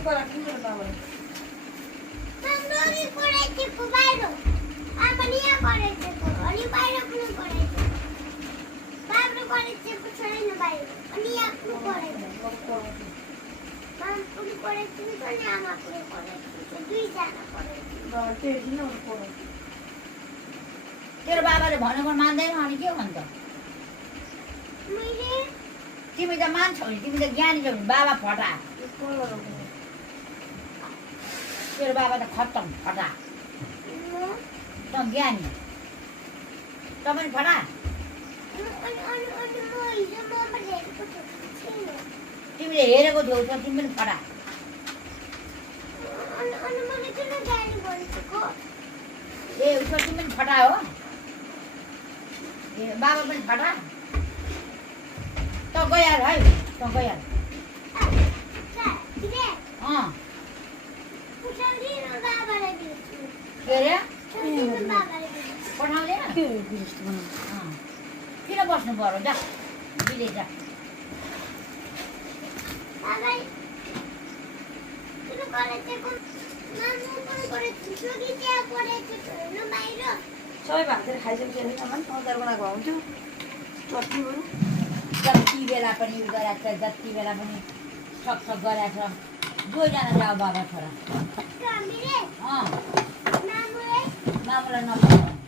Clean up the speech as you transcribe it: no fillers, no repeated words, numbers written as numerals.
कति कला किन गर्नु बाबाले नन्दोरी पढाइएको बाहिर आमाले यहाँ पढाइएको अनि बाहिर पनि पढाइएको बाबुले पढाइएको छैन बाहिर अनि यहाँ पनि पढाइएको माम पनि पढाइएको छ अनि आमा पनि पढाइएको छ दुईजना पढाइएको त्यही किन पढाउ तेरो बाबाले भनेको मान्दैन अनि के भन्छ मैले तिमी त मान्छौ नि तिमी त ज्ञानी छौ नि बाबा फटा तेरो बाबा त खत्तम फटा त ज्ञानी त पनि फटा तिमीले हेरेको थियौ त तिमी पनि फटा ए उसमा तिमी पनि फटा हो ए बाबा पनि फटा त गइहाल है त गइहाल के अरे पठाउँदैन किन बस्नु पर्यो जा विदेश जा सबै भातहरू खाइसकेको छैन आमा अचार बनाएको हुन्थ्यो चटनीहरू जति बेला पनि उयो गरेको छ जति बेला पनि सक्सक गरेको छ दुईजना जाऊ बाबा छोरा मामुलाई नपठाऊ